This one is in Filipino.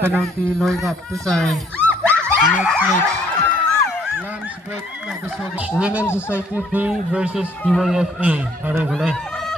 penalty Loy Cup Tisay. Next match. Lunch break na Women's Society B versus DYFA. Pare-gulay.